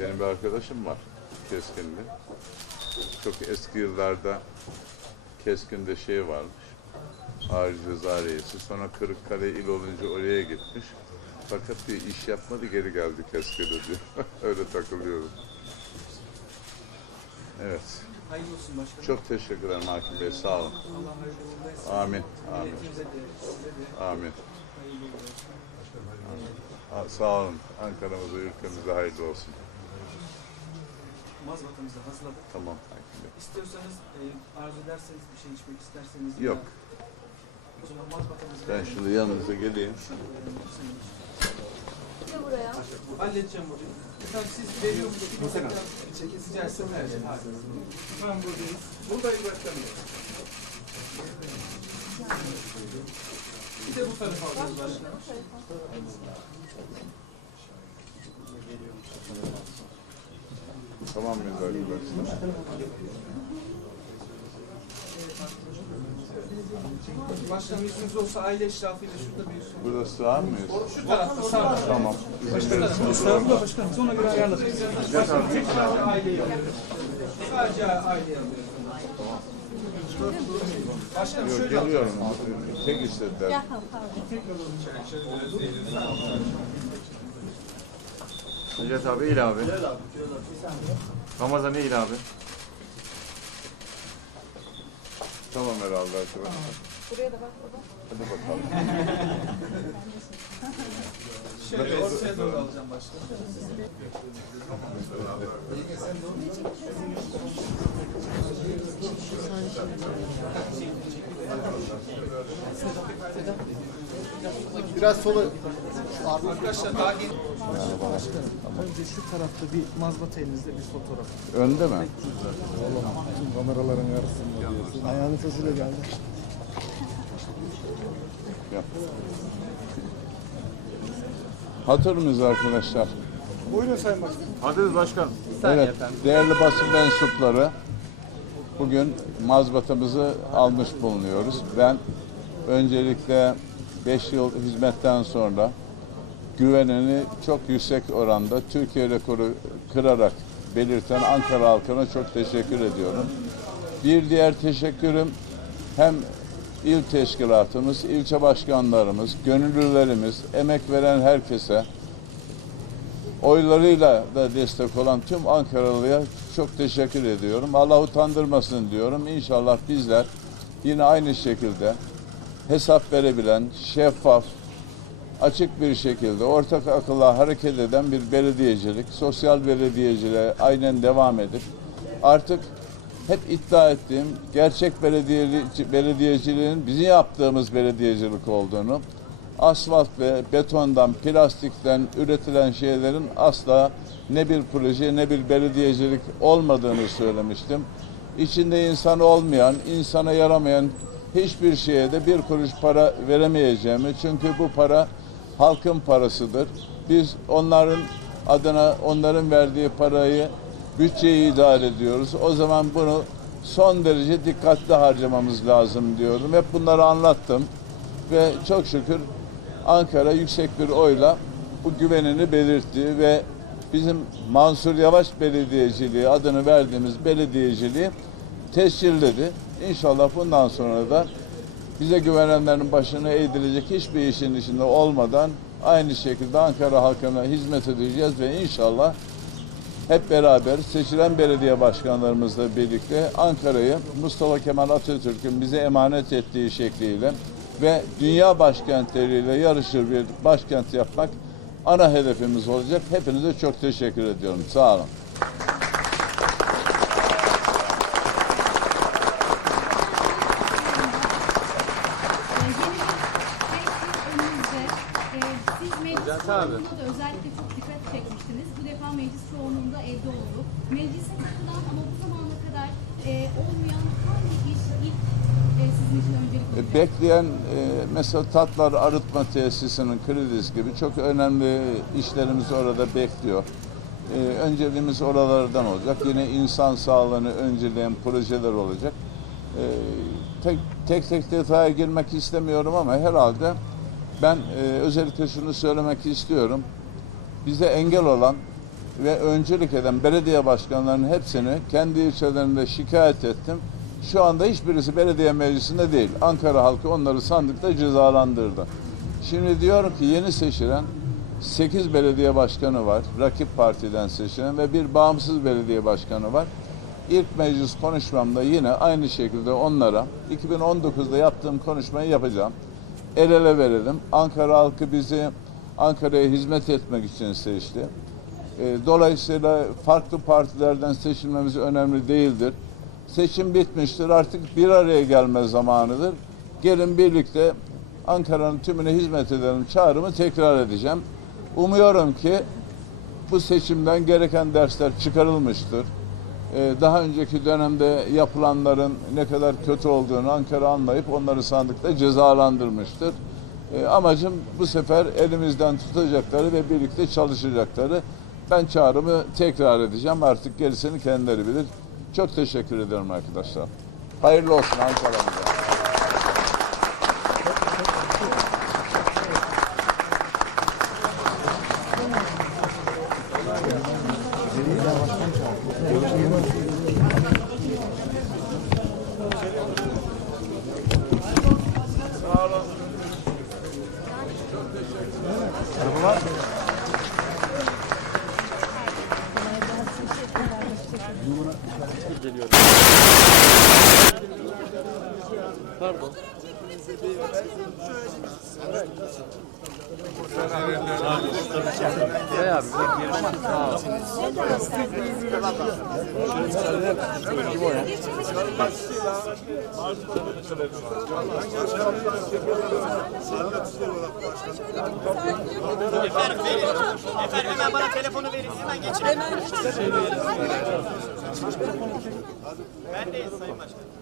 Benim bir arkadaşım var Keskin'de. Çok eski yıllarda Keskin'de şey varmış. Ağrı Ceza Reisi. Sonra Kırıkkale il olunca oraya gitmiş. Fakat bir iş yapmadı geri geldi Keskin'e diyor. Öyle takılıyorum. Evet. Hayırlı olsun başkanım. Çok teşekkür ederim Hakim Bey. Sağ olun. Allah hayırlı uğurlu etsin. Amin. Amin. Milletimize de size de Amin. hayırlı uğurlu Sağ olun. Ankara'mıza, ülkemize hayırlı olsun. Mazbatamızı hazırladık. Tamam Hakim. İstiyorsanız e, arzu ederseniz bir şey içmek isterseniz. Yok. ya- O zaman mazbatamızı Ben şimdi yanınıza geleyim. Halledeceğim bunu. Efendim siz veriyor musunuz? Mesela. Gelsin verin. Efendim buradayız. Buradayız başkanım. Bir de bu tarafa alıyoruz başkanım. Tamam mıyız arkadaşlar? Başkanım izniniz olsa aile eşrafıyla şurada bir. Burada sığar mıyız? Şu tarafta sağda. Tamam. Sağda başkanım. Sonra göre ayarladık. Başkanım tek sadece aileyi alıyoruz. Sadece aileyi alıyoruz. Başkanım Yok şöyle geliyorum. Tek istediler. Necdet abi iyi abi. Ramazan iyi abi. Tamam herhalde arkadaşlar. Buraya da bak baba. Hadi bakalım. Şöyle ortaya doğru alacağım başkanım. Biraz sola Arkadaşlar daha geniş. Önce şu tarafta bir mazbata elinizde bir fotoğraf. Önde mi? kameraların arasında diyorsun. Ayağının sesiyle geldi. Yap. Hatır mıyız arkadaşlar? Buyurun Sayın Başkan. Hadi başkan. Evet, değerli basın mensupları, bugün mazbatamızı almış bulunuyoruz. Ben öncelikle 5 yıl hizmetten sonra güvenini çok yüksek oranda Türkiye rekoru kırarak belirten Ankara halkına çok teşekkür ediyorum. Bir diğer teşekkürüm hem il teşkilatımız, ilçe başkanlarımız, gönüllülerimiz, emek veren herkese, oylarıyla da destek olan tüm Ankaralı'ya çok teşekkür ediyorum. Allah utandırmasın diyorum. İnşallah bizler yine aynı şekilde hesap verebilen, şeffaf, açık bir şekilde ortak akılla hareket eden bir belediyecilik, sosyal belediyeciliğe aynen devam edip artık hep iddia ettiğim gerçek belediyeci- belediyeciliğin bizim yaptığımız belediyecilik olduğunu, asfalt ve betondan, plastikten üretilen şeylerin asla ne bir proje ne bir belediyecilik olmadığını söylemiştim. İçinde insan olmayan, insana yaramayan hiçbir şeye de bir kuruş para veremeyeceğimi çünkü bu para halkın parasıdır. Biz onların adına onların verdiği parayı bütçeyi idare ediyoruz. O zaman bunu son derece dikkatli harcamamız lazım diyorum. Hep bunları anlattım ve çok şükür Ankara yüksek bir oyla bu güvenini belirtti ve bizim Mansur Yavaş Belediyeciliği adını verdiğimiz belediyeciliği tescilledi. İnşallah bundan sonra da bize güvenenlerin başına eğdirecek hiçbir işin içinde olmadan aynı şekilde Ankara halkına hizmet edeceğiz ve inşallah hep beraber seçilen belediye başkanlarımızla birlikte Ankara'yı Mustafa Kemal Atatürk'ün bize emanet ettiği şekliyle ve dünya başkentleriyle yarışır bir başkent yapmak ana hedefimiz olacak. Hepinize çok teşekkür ediyorum. Sağ olun. Yeni bir şey önümüzde. Ee, siz çoğunluğunda da özellikle çok dikkat çekmiştiniz. Bu defa meclis çoğunluğunda evde oldu. Meclise katılan ama bu zamana kadar e, olmayan hangi iş ilk e, sizin için öncelik olacak? E, Bekleyen e, mesela Tatlar Arıtma Tesisi'nin Kredis gibi çok önemli işlerimiz orada bekliyor. E, önceliğimiz oralardan olacak. Yine insan sağlığını önceleyen projeler olacak. E, tek, tek tek detaya girmek istemiyorum ama herhalde ben e, özellikle şunu söylemek istiyorum. Bize engel olan ve öncülük eden belediye başkanlarının hepsini kendi ilçelerinde şikayet ettim. Şu anda hiçbirisi belediye meclisinde değil. Ankara halkı onları sandıkta cezalandırdı. Şimdi diyorum ki yeni seçilen 8 belediye başkanı var. Rakip partiden seçilen ve bir bağımsız belediye başkanı var. İlk meclis konuşmamda yine aynı şekilde onlara 2019'da yaptığım konuşmayı yapacağım. El ele verelim. Ankara halkı bizi Ankara'ya hizmet etmek için seçti. E, Dolayısıyla farklı partilerden seçilmemiz önemli değildir. Seçim bitmiştir. Artık bir araya gelme zamanıdır. Gelin birlikte Ankara'nın tümüne hizmet edelim çağrımı tekrar edeceğim. Umuyorum ki bu seçimden gereken dersler çıkarılmıştır. Ee, Daha önceki dönemde yapılanların ne kadar kötü olduğunu Ankara anlayıp onları sandıkta cezalandırmıştır. Ee, Amacım bu sefer elimizden tutacakları ve birlikte çalışacakları. Ben çağrımı tekrar edeceğim. Artık gerisini kendileri bilir. Çok teşekkür ederim arkadaşlar. Hayırlı olsun Ankara'mıza. Efendim hemen bana telefonu verin. Hemen geçin. Hemen Bendeyiz Sayın Başkanım.